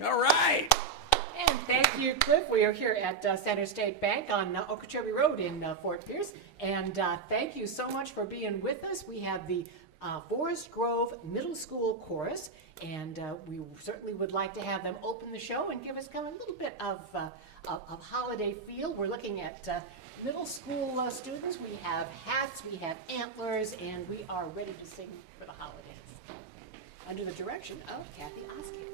All right. And thank you, Cliff. We are here at Center State Bank on Okeechobee Road in Fort Pierce. And thank you so much for being with us. We have the Forest Grove Middle School Chorus, and we certainly would like to have them open the show and give us kind of a little bit of holiday feel. We're looking at middle school students. We have hats, we have antlers, and we are ready to sing for the holidays. Under the direction of Kathy Oskey.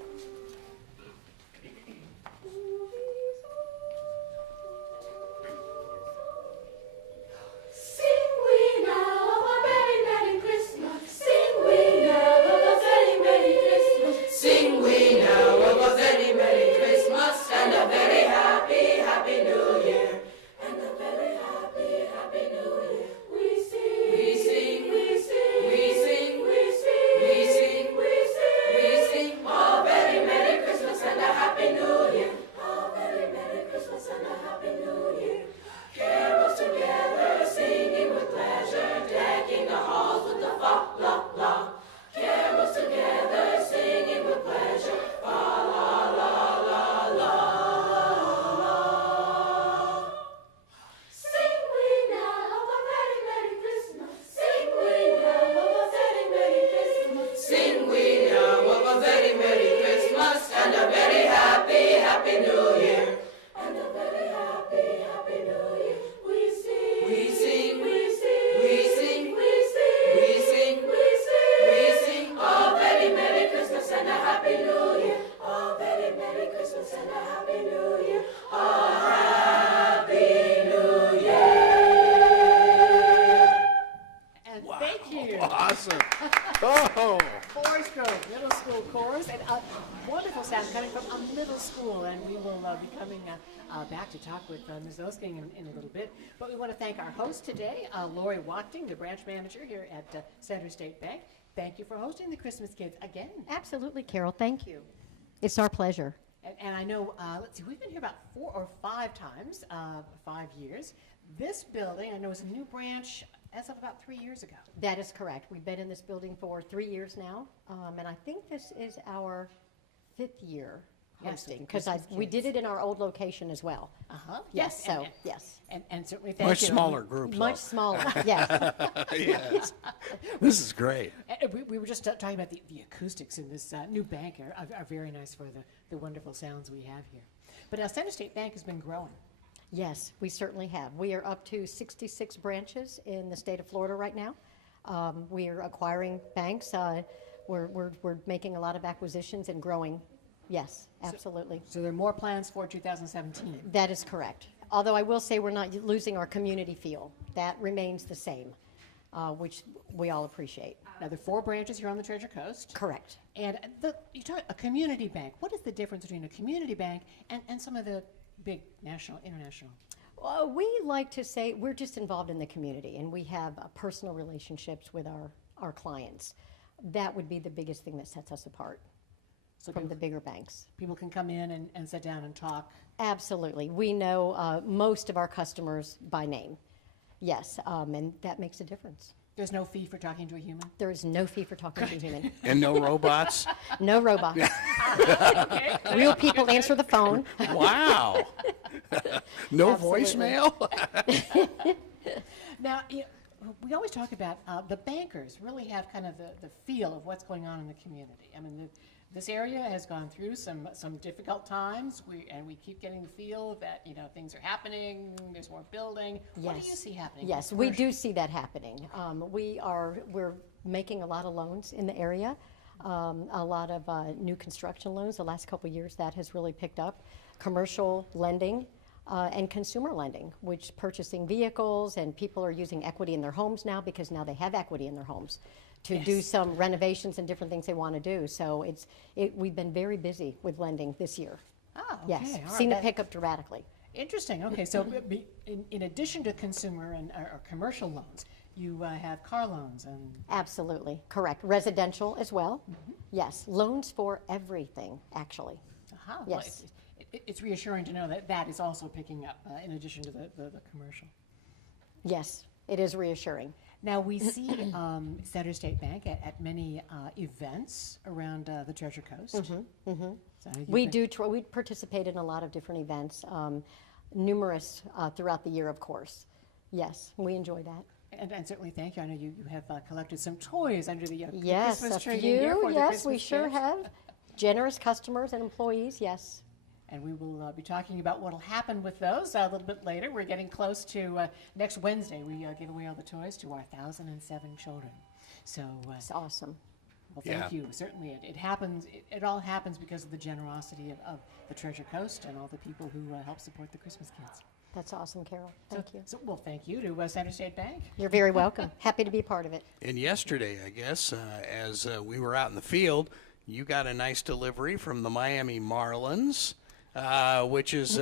Awesome. Oh. Forest Grove Middle School Chorus, and a wonderful sound coming from a middle school, and we will be coming back to talk with Ms. Osking in a little bit. But we want to thank our host today, Lori Wachting, the branch manager here at Center State Bank. Thank you for hosting the Christmas Kids again. Absolutely, Carol. Thank you. It's our pleasure. And I know, let's see, we've been here about 4 or 5 times, 5 years. This building, I know, is a new branch as of about 3 years ago. That is correct. We've been in this building for 3 years now, and I think this is our 5th year hosting, because we did it in our old location as well. Yes, so, yes. And certainly thank Much you. smaller groups. Much smaller, yes. Yes. This is great. We were just talking about the acoustics in this new bank are very nice for the wonderful sounds we have here. But Center State Bank has been growing. Yes, we certainly have. We are up to 66 branches in the state of Florida right now. We are acquiring banks. We're making a lot of acquisitions and growing. Yes, absolutely. So there are more plans for 2017. That is correct. Although I will say we're not losing our community feel. That remains the same, which we all appreciate. Now, there are 4 branches here on the Treasure Coast. Correct. And you talk a community bank. What is the difference between a community bank and some of the big national, international? We like to say we're just involved in the community, and we have personal relationships with our clients. That would be the biggest thing that sets us apart from the bigger banks. People can come in and sit down and talk. Absolutely. We know most of our customers by name. Yes, and that makes a difference. There's no fee for talking to a human? There is no fee for talking to a human. And no robots? No robots. Real people answer the phone. Wow. No Absolutely. voicemail? Now, we always talk about the bankers really have kind of the feel of what's going on in the community. I mean, this area has gone through some difficult times, and we keep getting the feel that things are happening. There's more building. Yes. What do you see happening? Yes, we do see that happening. We're making a lot of loans in the area, a lot of new construction loans. The last couple of years, that has really picked up. Commercial lending. And consumer lending, which purchasing vehicles, and people are using equity in their homes now because now they have equity in their homes to do some renovations and different things they want to do. So we've been very busy with lending this year. Oh, okay. Yes, All seen right. it pick up dramatically. Interesting. Okay, so in addition to consumer or commercial loans, you have car loans and... Absolutely, correct. Residential as well. Yes, loans for everything, actually. Well, Yes. it's reassuring to know that is also picking up in addition to the commercial. Yes, it is reassuring. Now, we see Center State Bank at many events around the Treasure Coast. So you've We been- we participate in a lot of different events, numerous throughout the year, of course. Yes, we enjoy that. And certainly thank you. I know you have collected some toys under the Yes, Christmas a tree in here few, for the yes, we Christmas sure gifts. have. Generous customers and employees, yes. And we will be talking about what will happen with those a little bit later. We're getting close to next Wednesday. We give away all the toys to our 1,007 children. So, It's awesome. well, thank Yeah. you. Certainly, it happens. It all happens because of the generosity of the Treasure Coast and all the people who help support the Christmas kids. That's awesome, Carol. Thank you. So, well, thank you to Center State Bank. You're very welcome. Happy to be part of it. And yesterday, I guess, as we were out in the field, you got a nice delivery from the Miami Marlins, which is,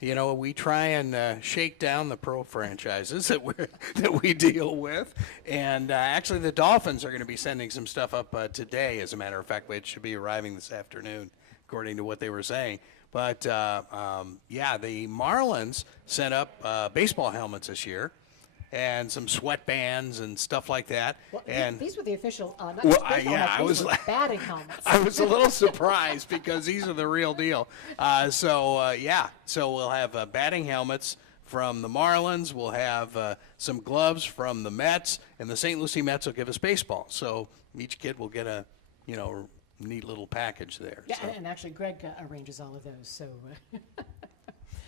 we try and shake down the pro franchises that we deal with. And actually, the Dolphins are going to be sending some stuff up today. As a matter of fact, it should be arriving this afternoon, according to what they were saying. But the Marlins sent up baseball helmets this year, and some sweatbands and stuff like that. Well, And these were the official, not Well, just I- baseball yeah, helmets, I these was were like- batting helmets. I was a little surprised because these are the real deal. So we'll have batting helmets from the Marlins. We'll have some gloves from the Mets, and the St. Lucie Mets will give us baseball. So each kid will get a, neat little package there. Yeah, So. and actually, Greg arranges all of those. So,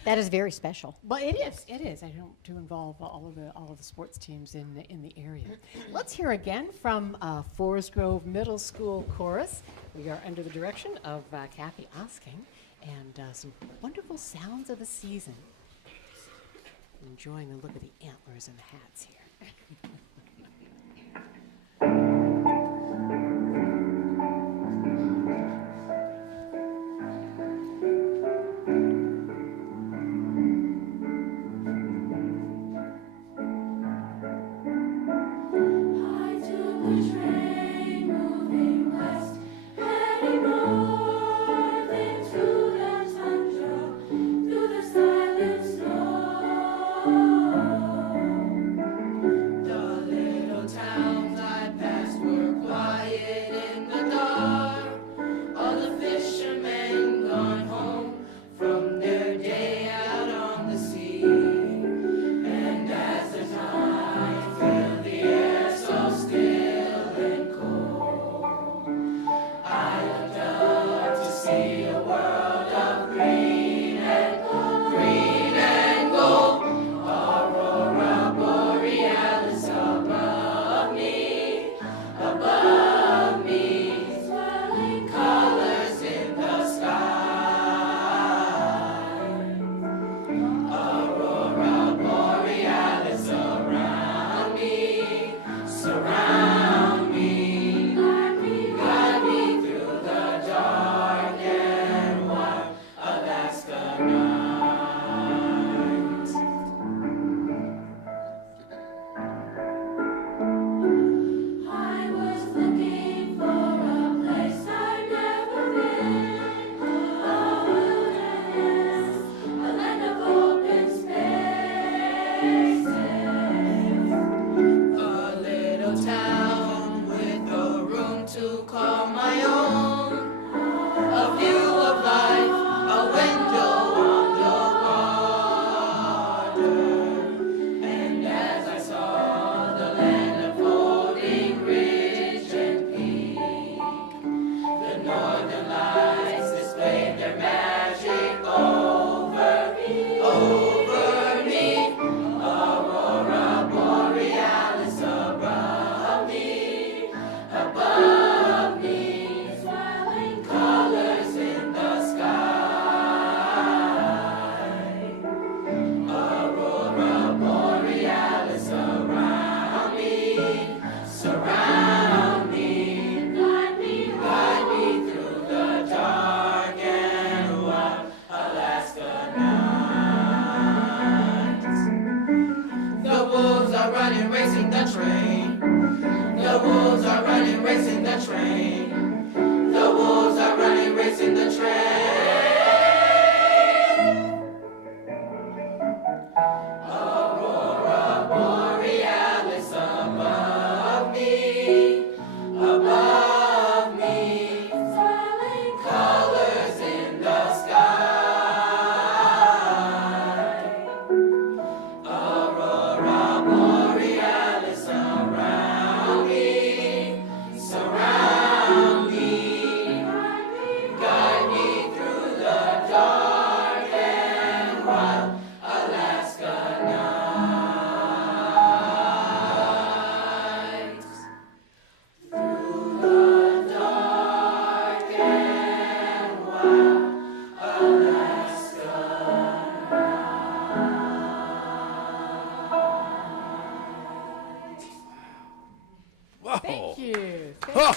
That is very special. but it is. I don't to involve all of the sports teams in the area. Let's hear again from Forest Grove Middle School Chorus. We are under the direction of Kathy Osking, and some wonderful sounds of the season. Enjoying the look of the antlers and the hats here. I took the train moving west, heading north into the tundra, through the silent snow. The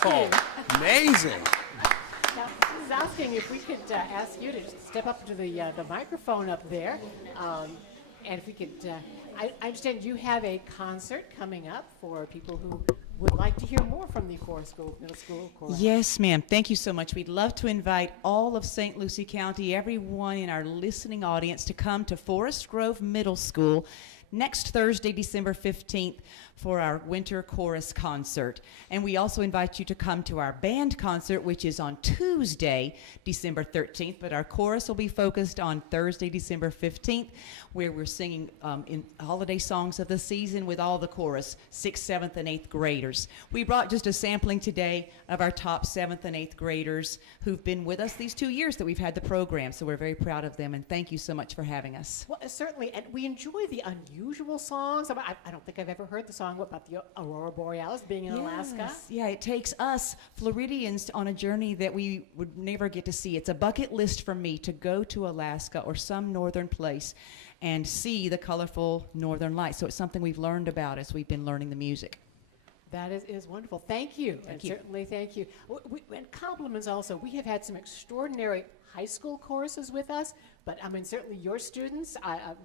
Oh, amazing. Now, I was asking if we could ask you to just step up to the microphone up there, and if we could. I understand you have a concert coming up for people who would like to hear more from the Forest Grove Middle School Chorus. Yes, ma'am. Thank you so much. We'd love to invite all of St. Lucie County, everyone in our listening audience, to come to Forest Grove Middle School next Thursday, December 15th, for our winter chorus concert. And we also invite you to come to our band concert, which is on Tuesday, December 13th, but our chorus will be focused on Thursday, December 15th, where we're singing in holiday songs of the season with all the chorus, 6th, 7th, and 8th graders. We brought just a sampling today of our top 7th and 8th graders who've been with us these 2 years that we've had the program, so we're very proud of them, and thank you so much for having us. Well, certainly, and we enjoy the unusual songs. I don't think I've ever heard the song about the Aurora Borealis being in Alaska. Yes. Yeah, it takes us Floridians on a journey that we would never get to see. It's a bucket list for me to go to Alaska or some northern place and see the colorful northern lights. So it's something we've learned about as we've been learning the music. That is wonderful. Thank you. Thank you. Certainly, thank you. And compliments also. We have had some extraordinary high school choruses with us, but I mean, certainly your students,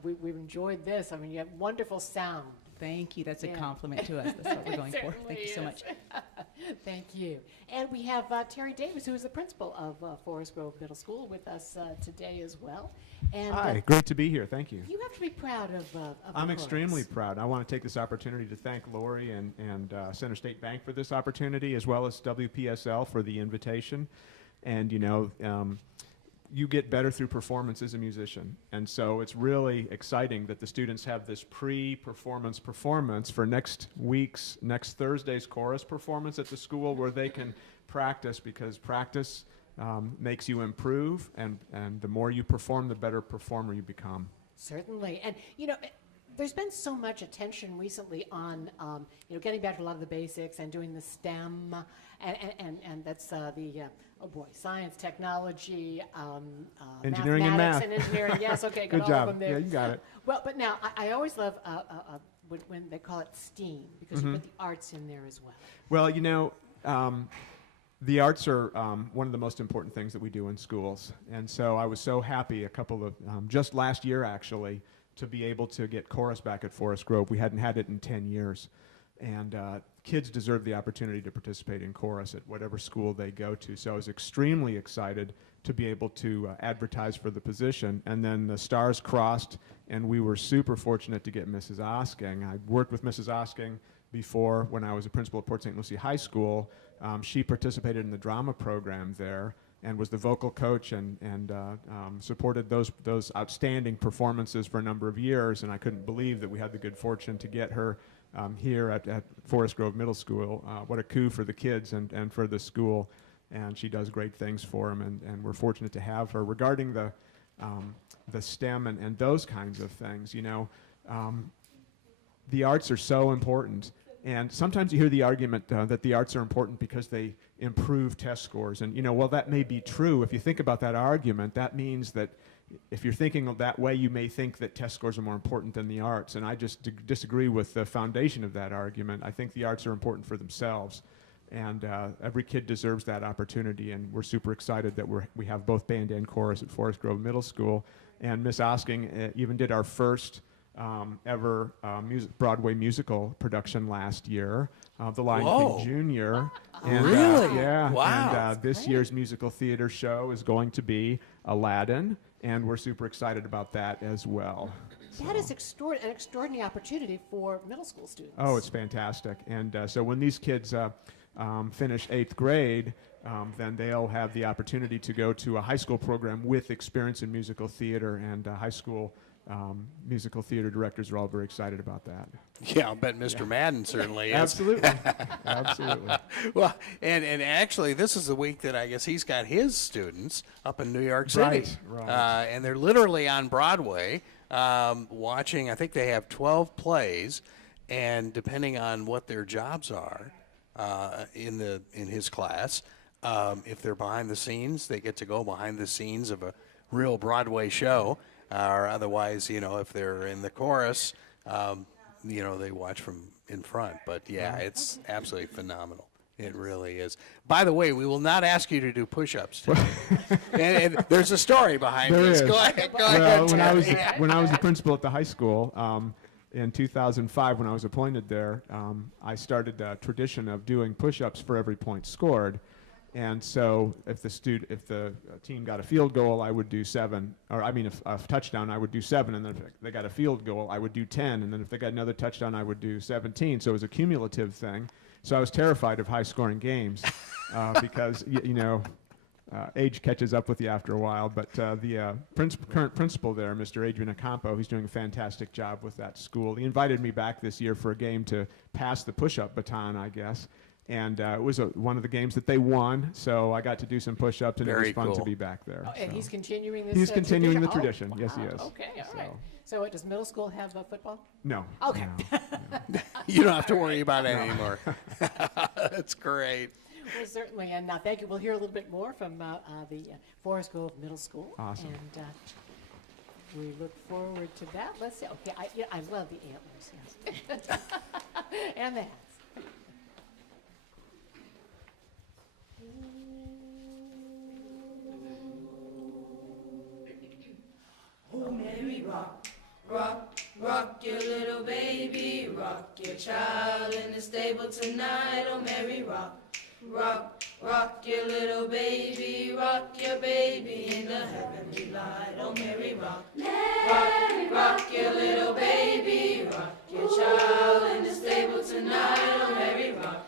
we've enjoyed this. I mean, you have wonderful sound. Thank you. That's a Yeah. compliment to us. That's what we're going for. Thank you so much. Thank you. And we have Terry Davis, who is the principal of Forest Grove Middle School, with us today as well. And Hi, great to be here. Thank you. you have to be proud of the I'm chorus. extremely proud. I want to take this opportunity to thank Lori and Center State Bank for this opportunity, as well as WPSL for the invitation. And, you know, you get better through performance as a musician. And so it's really exciting that the students have this pre-performance performance for next Thursday's chorus performance at the school, where they can practice, because practice makes you improve, and the more you perform, the better performer you become. Certainly. And, you know, there's been so much attention recently on, getting back to a lot of the basics and doing the STEM, and that's science, technology, Engineering and mathematics math. and engineering. Yes, okay, got Good all job. of them there. Yeah, you got it. Well, but now, I always love when they call it STEAM, because you put the arts in there as well. Well, you know, the arts are one of the most important things that we do in schools. And so I was so happy just last year, actually, to be able to get chorus back at Forest Grove. We hadn't had it in 10 years. And kids deserve the opportunity to participate in chorus at whatever school they go to. So I was extremely excited to be able to advertise for the position. And then the stars crossed, and we were super fortunate to get Mrs. Osking. I worked with Mrs. Osking before when I was a principal at Port St. Lucie High School. She participated in the drama program there and was the vocal coach and supported those outstanding performances for a number of years. And I couldn't believe that we had the good fortune to get her here at Forest Grove Middle School. What a coup for the kids and for the school. And she does great things for them, and we're fortunate to have her. Regarding the STEM and those kinds of things, you know, the arts are so important. And sometimes you hear the argument that the arts are important because they improve test scores. And, you know, well, that may be true. If you think about that argument, that means that if you're thinking of that way, you may think that test scores are more important than the arts. And I just disagree with the foundation of that argument. I think the arts are important for themselves. And every kid deserves that opportunity. And we're super excited that we have both band and chorus at Forest Grove Middle School. And Miss Osking even did our first ever Broadway musical production last year, The Lion Whoa. King Jr. And, Really? yeah. Wow. And this year's musical theater show is going to be Aladdin, and we're super excited about that as well. That is an extraordinary opportunity for middle school students. Oh, it's fantastic. And so when these kids finish 8th grade, then they'll have the opportunity to go to a high school program with experience in musical theater, and high school musical theater directors are all very excited about that. Yeah, I'll bet Mr. Madden certainly is. Absolutely. Absolutely. Well, and actually, this is the week that I guess he's got his students up in New York City. Right. And they're literally on Broadway watching, I think they have 12 plays, and depending on what their jobs are in his class, if they're behind the scenes, they get to go behind the scenes of a real Broadway show. Or otherwise, you know, if they're in the chorus, you know, they watch from in front. But yeah, it's absolutely phenomenal. It really is. By the way, we will not ask you to do push-ups today. and there's a story behind There this. is. Go ahead. Go Well, ahead. when I was the principal at the high school in 2005, when I was appointed there, I started a tradition of doing push-ups for every point scored. And so, if the team got a field goal, I would do 7. Or I mean, if a touchdown, I would do 7. And then if they got a field goal, I would do 10. And then if they got another touchdown, I would do 17. So it was a cumulative thing. So I was terrified of high-scoring games because age catches up with you after a while. But the current principal there, Mr. Adrian Acampo, he's doing a fantastic job with that school. He invited me back this year for a game to pass the push-up baton, I guess. And it was one of the games that they won, so I got to do some push-ups, and it Very was fun cool. to be back there. Oh, and so. he's continuing this. He's continuing the Oh, tradition. Yes, he wow. is. Okay, all right. So- So, does middle school have football? No. Okay. no. You don't have to worry about it anymore. That's great. Well, certainly, and thank you. We'll hear a little bit more from the Forest Grove Middle School. Awesome. And we look forward to that. Let's see. Okay, I love the antlers, yes. And the hats. Oh, Mary, rock, rock, rock your little baby, rock your child in the stable tonight. Oh, Mary, rock, rock, rock your little baby, rock your baby in the heavenly light. Oh, Mary, rock, rock, rock your little baby, rock your child in the stable tonight. Oh, Mary, rock,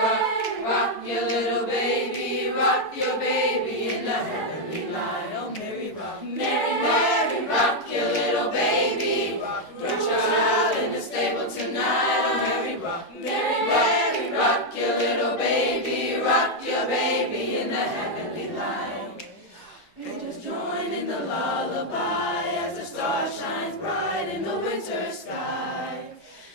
rock, rock your little baby, rock your baby in the heavenly light. Oh, Mary, rock, Mary, rock your little baby, rock your child in the stable tonight. Oh, Mary, rock, Mary, rock your little baby, rock your baby in the heavenly light. Angels join in the lullaby as the star shines bright in the winter sky.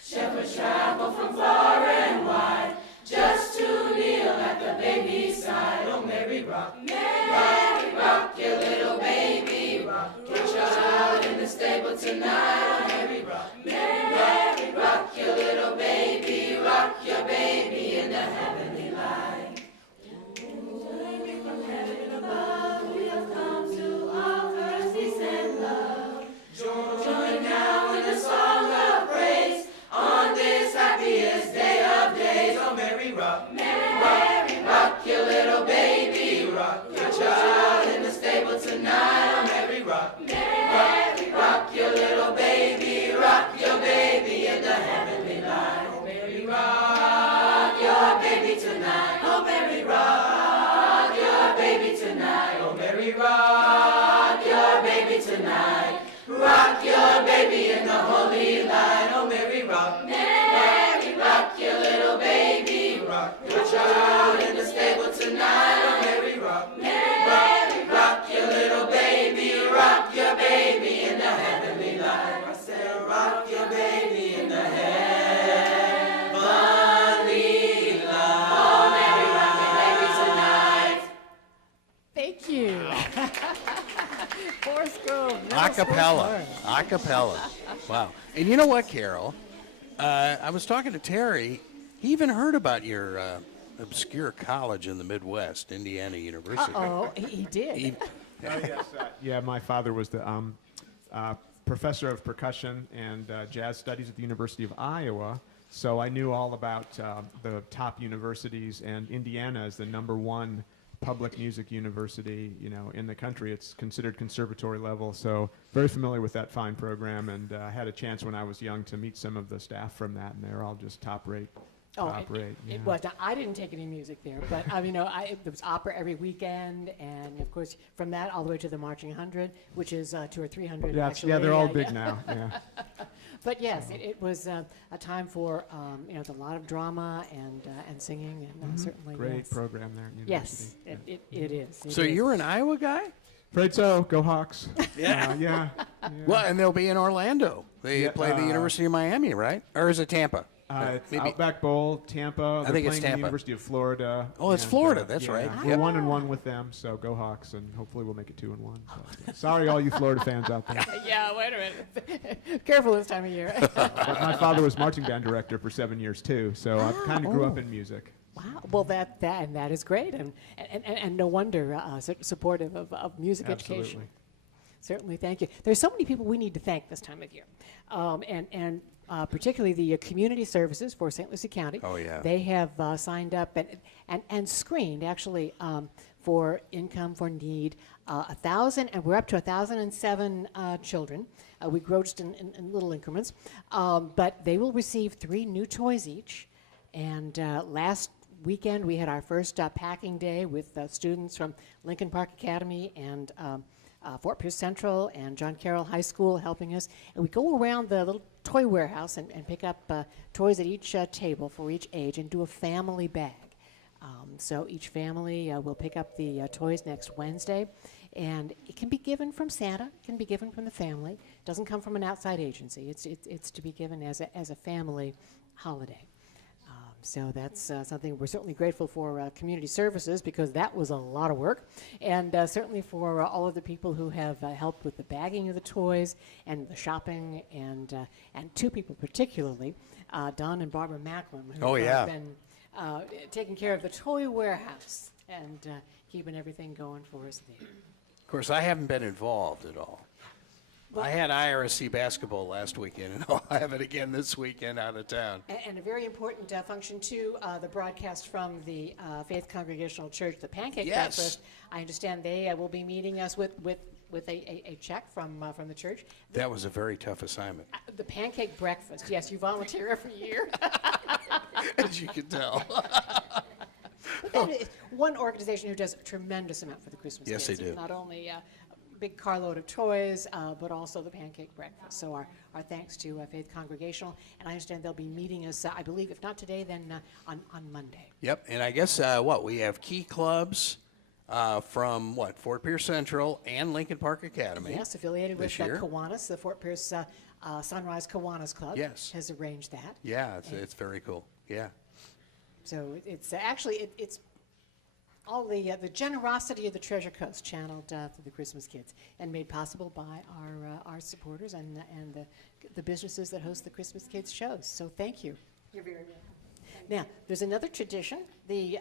Shepherds travel from far and wide just to kneel at the baby's side. Oh, Mary, rock, Mary, rock your little baby, rock your child in the stable tonight. Oh, Mary, rock, Mary, rock your little baby, rock your baby in the heavenly light. From heaven above, we have come to offer peace and love. Join now in the song of praise on this happiest day of days. Oh, Mary, rock, Mary, rock your little baby, rock your child in the stable tonight. Oh, Mary, rock, Mary, rock your little baby, rock your baby in the heavenly light. Oh, Mary, rock your baby tonight. Oh, Mary, rock your baby tonight. Oh, Mary, rock your baby tonight. Rock your baby in the holy light. Oh, Mary, rock, Mary, rock your little baby, rock your child in the stable tonight. Oh, Mary, rock, Mary, rock your little baby, rock your baby in the heavenly light. I said, rock your baby in the heavenly light. Oh, Mary, rock your baby tonight. Thank you. Forest Grove Middle School Acapella. Choir. Acapella. Wow. And you know what, Carol? I was talking to Terry. He even heard about your obscure college in the Midwest, Indiana University. Oh, he did. He- Yeah, my father was the professor of percussion and jazz studies at the University of Iowa. So I knew all about the top universities, and Indiana is the #1 public music university, in the country. It's considered conservatory level, so very familiar with that fine program, and had a chance when I was young to meet some of the staff from that, and they're all just top rate. It yeah. was. Now, I didn't take any music there, but there was opera every weekend, and of course, from that all the way to the Marching 100, which is 200 or 300. Yeah, actually. yeah, they're all Yeah, big yeah. now. Yeah. But yes, it was a time for a lot of drama and singing, and certainly Great yes. program there at Yes, university. it is. It so is. you're an Iowa guy? Afraid so. Go Hawks. Yeah. Yeah. Well, and they'll be in Orlando. They Yeah, play the University of Miami, right? Or is it Tampa? It's Maybe- Outback Bowl, Tampa. They're think it's playing Tampa. The University of Florida. Oh, it's and, Florida, that's right. We're Yep. 1-1 with them, so go Hawks, and hopefully we'll make it 2-1. So. Sorry, all you Florida fans out there. Yeah, wait a minute. Careful this time of year. But my father was marching band director for 7 years too, so I kind of grew up in music. Wow. Well, that is great, and no wonder supportive of music education. Absolutely. Certainly, thank you. There's so many people we need to thank this time of year, and particularly the community services for St. Lucie County. Oh, yeah. They have signed up and screened actually for income for need 1,000, and we're up to 1,007 children. We grow just in little increments, but they will receive 3 new toys each. And last weekend we had our first packing day with students from Lincoln Park Academy and Fort Pierce Central and John Carroll High School helping us. And we go around the little toy warehouse and pick up toys at each table for each age and do a family bag. So each family will pick up the toys next Wednesday. And it can be given from Santa, it can be given from the family. It doesn't come from an outside agency. It's to be given as a family holiday. So that's something we're certainly grateful for community services, because that was a lot of work, and certainly for all of the people who have helped with the bagging of the toys and the shopping, and 2 people particularly, Don and Barbara Macklin, who Oh, yeah. have been taking care of the toy warehouse and keeping everything going for us there. Of course, I haven't been involved at all. I had IRSC basketball last weekend, and I'll have it again this weekend out of town. And a very important function, too, the broadcast from the Faith Congregational Church, the Pancake Yes. Breakfast. I understand they will be meeting us with a check from the church. That was a very tough assignment, The Pancake Breakfast, yes, you volunteer every year. as you can tell. But that is one organization who does a tremendous amount for the Christmas Yes, kids. they do. Not only a big carload of toys, but also the Pancake Breakfast. So our thanks to Faith Congregational. And I understand they'll be meeting us, I believe, if not today, then on Monday. Yep, and I guess we have key clubs from Fort Pierce Central and Lincoln Park Academy. Yes, affiliated with this year. Kiwanis, the Fort Pierce Sunrise Kiwanis Club. Yes. Has arranged that. Yeah, it's very cool. Yeah. So it's actually it's all the generosity of the Treasure Coast channeled through the Christmas Kids, and made possible by our supporters and the businesses that host the Christmas Kids shows. So thank you. You're very welcome. Now, there's another tradition, the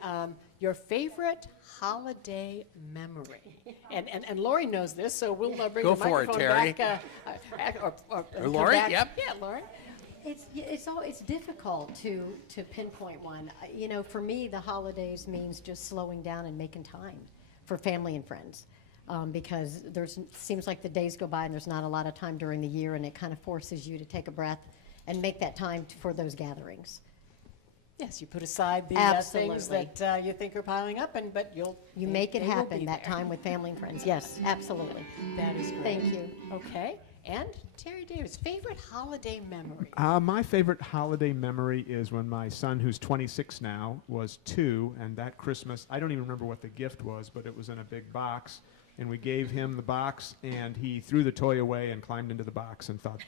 your favorite holiday memory. And Lori knows this, so we'll bring Go the for it, microphone Terry. back. Or come Lori, back. yep. Yeah, Lori. It's difficult to pinpoint one. You know, for me, the holidays means just slowing down and making time for family and friends, because seems like the days go by and there's not a lot of time during the year, and it kind of forces you to take a breath and make that time for those gatherings. Yes, you put aside the things Absolutely. that you think are piling up, but You make it they will happen, be that there. time with family and friends. Yes, absolutely. That is great. Thank you. Okay, and Terry Davis, favorite holiday memory? My favorite holiday memory is when my son, who's 26 now, was 2, and that Christmas, I don't even remember what the gift was, but it was in a big box, and we gave him the box, and he threw the toy away and climbed into the box and thought,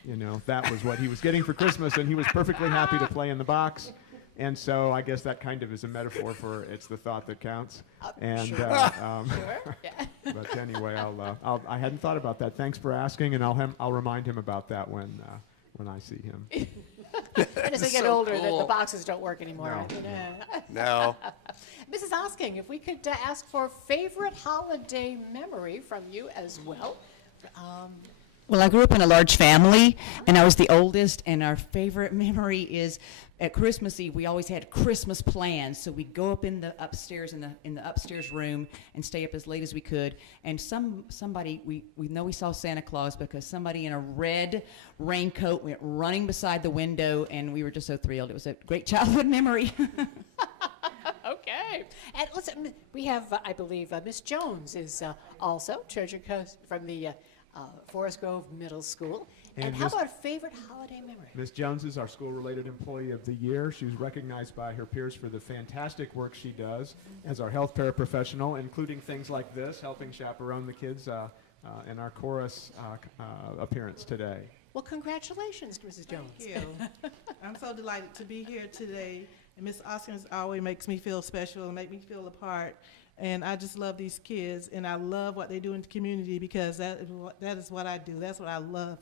that was what he was getting for Christmas, and he was perfectly happy to play in the box. And so I guess that kind of is a metaphor for it's the thought that counts. And Sure. Yeah. but anyway, I hadn't thought about that. Thanks for asking, and I'll remind him about that when I see him. And as they get So older, the cool. boxes don't work anymore. No. I mean, No. Mrs. Osking, if we could ask for favorite holiday memory from you as well. Well, I grew up in a large family, and I was the oldest, and our favorite memory is at Christmas Eve, we always had Christmas plans, so we'd go up in the upstairs, in the upstairs room, and stay up as late as we could, and somebody, we know we saw Santa Claus because somebody in a red raincoat went running beside the window, and we were just so thrilled. It was a great childhood memory. Okay. And listen, we have, I believe, Miss Jones is also Treasure Coast from the Forest Grove Middle School. And And how Miss- about favorite holiday memory? Ms. Jones is our school-related employee of the year. She was recognized by her peers for the fantastic work she does as our health paraprofessional, including things like this, helping chaperone the kids in our chorus appearance today. Well, congratulations, Mrs. Jones. Thank you. I'm so delighted to be here today. And Miss Oskins always makes me feel special and make me feel a part. And I just love these kids, and I love what they do in the community because that is what I do. That's what I love,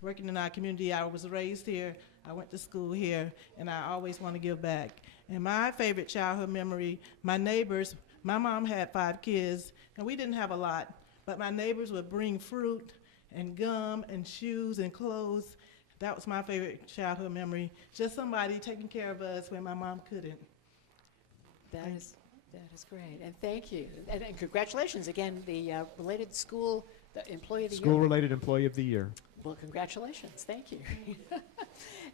working in our community. I was raised here. I went to school here, and I always want to give back. And my favorite childhood memory, my neighbors, my mom had 5 kids, and we didn't have a lot, but my neighbors would bring fruit and gum and shoes and clothes. That was my favorite childhood memory, just somebody taking care of us when my mom couldn't. That is great, and thank you. And congratulations again, the related school, the employee of the year. School-related employee of the year. Well, congratulations, thank you.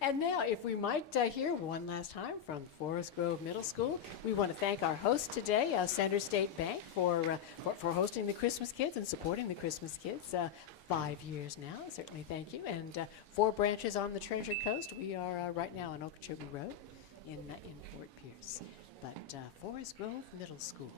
And now, if we might hear one last time from Forest Grove Middle School, we want to thank our host today, Center State Bank, for hosting the Christmas Kids and supporting the Christmas Kids. 5 years now, certainly thank you. And 4 branches on the Treasure Coast. We are right now on Okeechobee Road in Fort Pierce. But Forest Grove Middle School.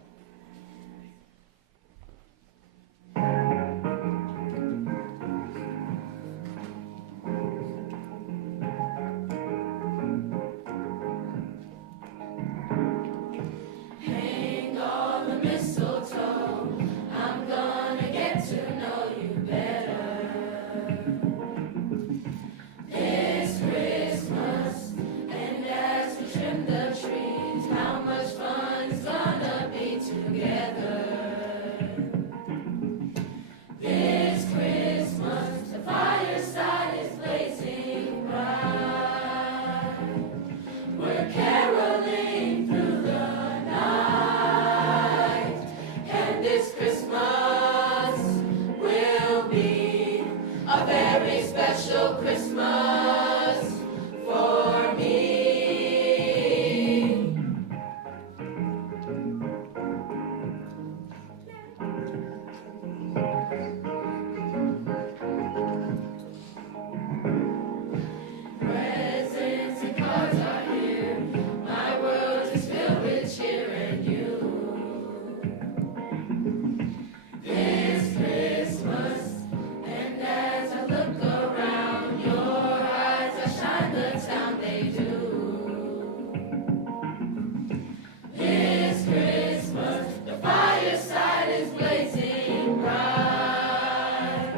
Hang on the mistletoe, I'm gonna get to know you better. This Christmas, and as we trim the trees, how much fun it's gonna be together. This Christmas, the fireside is blazing bright. We're caroling through the night, and this Christmas will be a very special Christmas for me. Presents and cards are here. My world is filled with cheer and you. This Christmas, and as I look around, your eyes outshine the town they do. This Christmas, the fireside is blazing bright.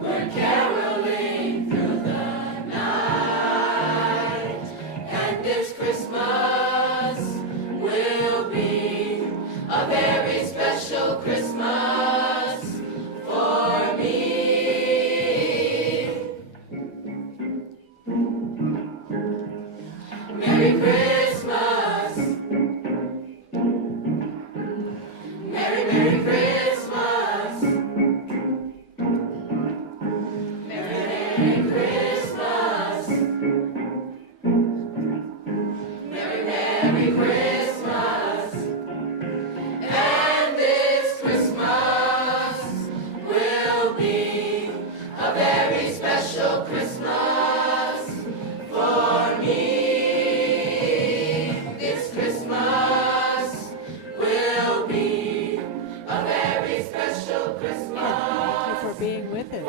We're caroling through the night, and this Christmas will be a very special Christmas for me. Merry Christmas. Merry, Merry Christmas. Merry, Merry Christmas. Merry, Merry Christmas. And this Christmas will be a very special Christmas for me. This Christmas will be a very special Christmas. Thank you for being with us. The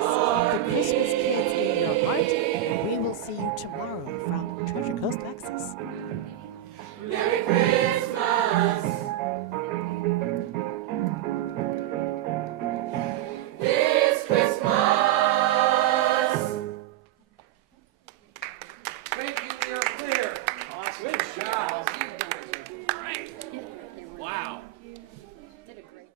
Christmas Kids in your heart, and we will see you tomorrow from Treasure Coast, Texas. Merry Christmas. This Christmas. Thank you, we are clear. Awesome. Good job.